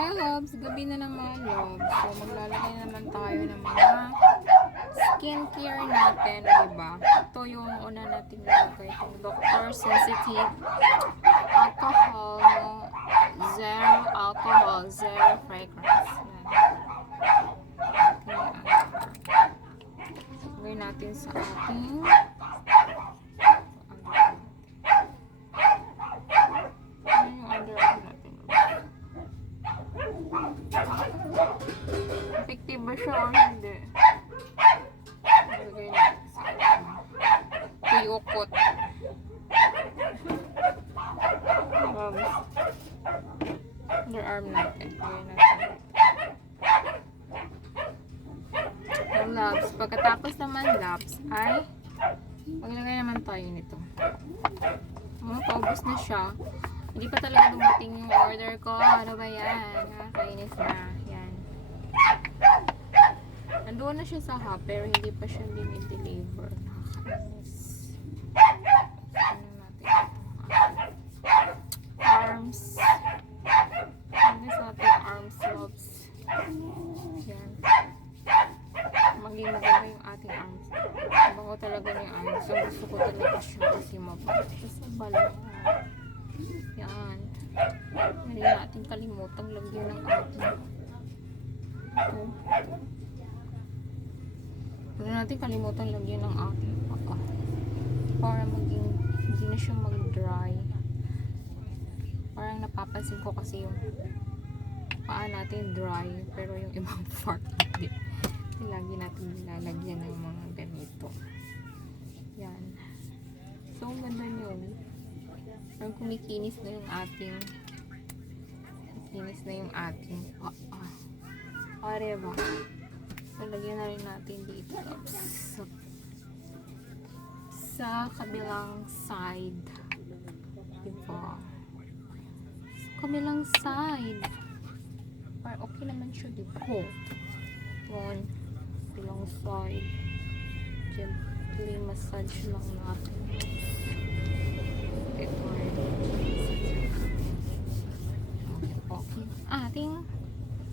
Hi loves, gabi na naman loves. So maglalagay naman tayo ng mga skincare natin, diba? Ito yung una nating lalagay, itong Dr. Sensitive Alcohol, zero alcohol, zero fragrance. Yan. Lagay natin sa ating effective ba siya o hindi? Lagay natin sa tuyukot. Underarm natin. Lagay natin. Yung loves. Pagkatapos naman loves ay maglagay naman tayo nito. Paubos na siya. Hindi pa talaga dumating yung order ko. Ano ba yan? Nakakainis na. Yan. Nandoon na siya sa hub, pero hindi pa siya dinideliver. Nakakainis. Ano natin ito? Arms. Ano sa ating arms, loves? Yan. Maging maganda yung ating arms. Mabango talaga yung arms. So, gusto ko talaga siya kasi mabango siya sa balon. Yan. Hindi natin kalimutang lagyan ng ating ito. Hindi natin kalimutan lagyan ng ating paa para maging hindi na siya mag-dry. Parang napapansin ko kasi yung paa natin dry pero yung ibang part hindi. Lagi natin nilalagyan ng mga ganito. Yan. So, ang ganda yun. Parang kumikinis na yung ating paa. Diba? So, lagyan na rin natin dito sa kabilang side. Diba? Sa kabilang side. Parang okay naman siya, diba? One. Kabilang side. Gently massage lang natin. Ito rin. Okay. Ating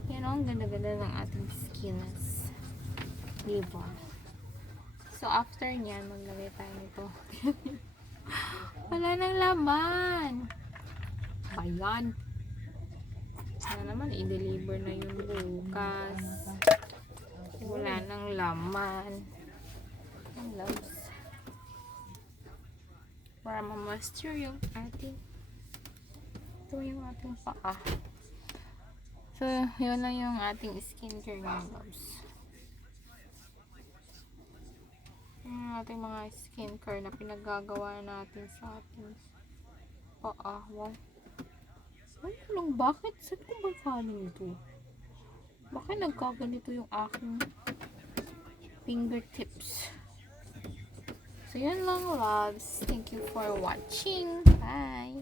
yan o, ang ganda-ganda ng ating skins. Diba? So, after nyan, maglagay tayo nito. Wala nang laman. Ayan. Sana naman, i-deliver na yung bukas. Wala nang laman. Ang loves. Para ma-master yung ating paa. So, yun lang yung ating skincare ng loves. Yung ating mga skincare na pinagagawa natin sa ating paa. Wow. Ano lang, bakit? Saan ko ba galing ito? Bakit nagkaganito yung aking fingertips? So, yun lang, loves. Thank you for watching. Bye!